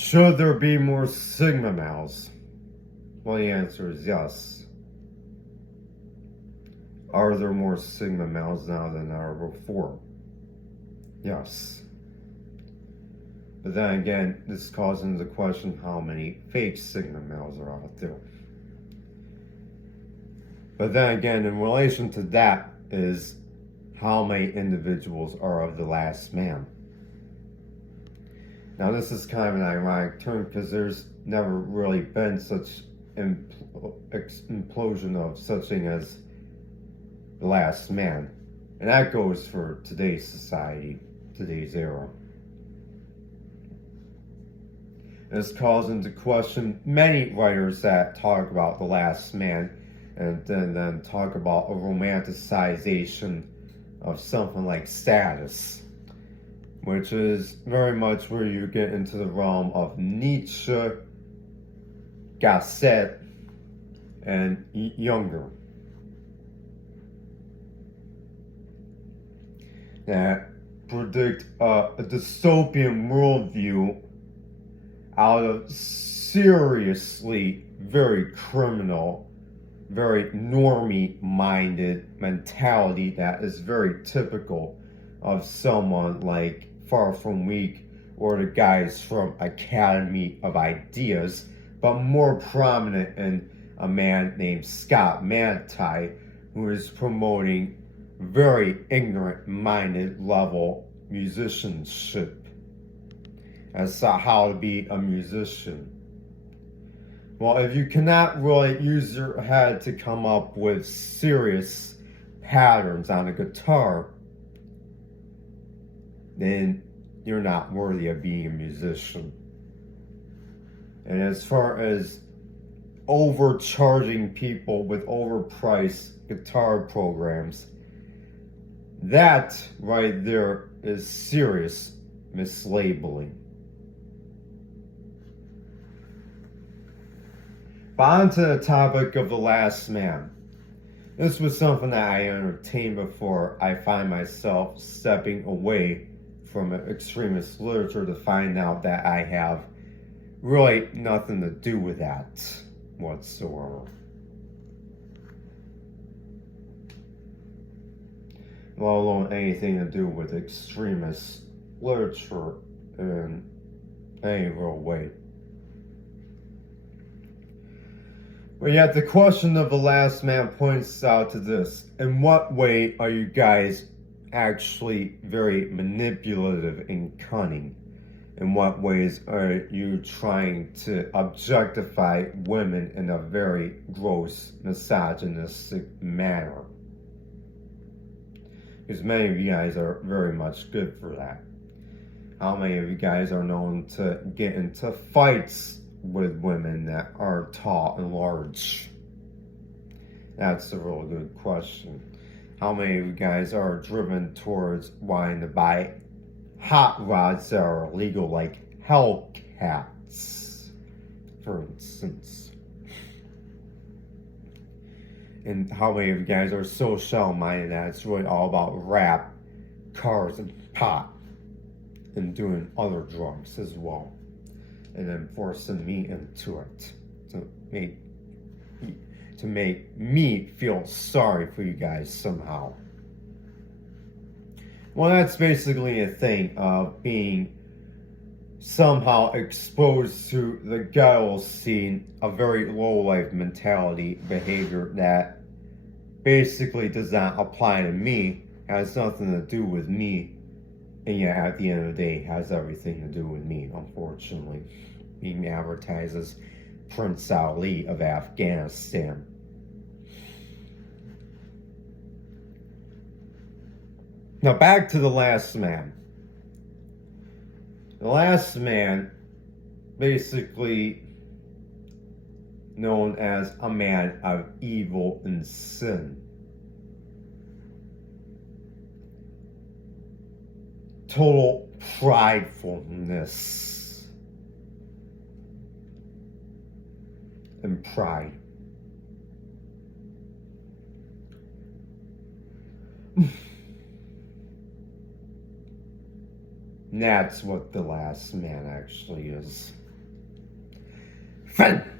Should there be more Sigma males? Well, the answer is yes. Are there more Sigma males now than there were before? Yes. But then again, this calls into question how many fake Sigma males are out there. But then again, in relation to that is how many individuals are of the last man. Now this is kind of an ironic term because there's never really been such implosion of such thing as the last man. And that goes for today's society, today's era. This calls into question many writers that talk about the last man and then talk about a romanticization of something like status, which is very much where you get into the realm of Nietzsche, Gasset, and Younger. That predict a dystopian worldview out of seriously very criminal, very normie-minded mentality that is very typical of someone like Far From Weak or the guys from Academy of Ideas, but more prominent in a man named Scott Manti, who is promoting very ignorant-minded level musicianship as to how to be a musician. Well, if you cannot really use your head to come up with serious patterns on a guitar, then you're not worthy of being a musician. And as far as overcharging people with overpriced guitar programs, that right there is serious mislabeling. But on to the topic of the last man. This was something that I entertained before I find myself stepping away from extremist literature to find out that I have really nothing to do with that whatsoever. Let alone anything to do with extremist literature in any real way. But yet the question of the last man points out to this. In what way are you guys actually very manipulative and cunning? In what ways are you trying to objectify women in a very gross, misogynistic manner? Because many of you guys are very much good for that. How many of you guys are known to get into fights with women that are tall and large? That's a real good question. How many of you guys are driven towards wanting to buy hot rods that are illegal, like Hellcats, for instance? And how many of you guys are so shell-minded that it's really all about rap, cars, and pot, and doing other drugs as well, and then forcing me into it to make me feel sorry for you guys somehow. Well, that's basically a thing of being somehow exposed to the ghetto scene, a very low-life mentality behavior that basically does not apply to me, has nothing to do with me, and yet at the end of the day has everything to do with me, unfortunately. Being advertised as Prince Ali of Afghanistan. Now back to the last man. The last man, basically known as a man of evil and sin. Total pridefulness and pride. And that's what the last man actually is. friend.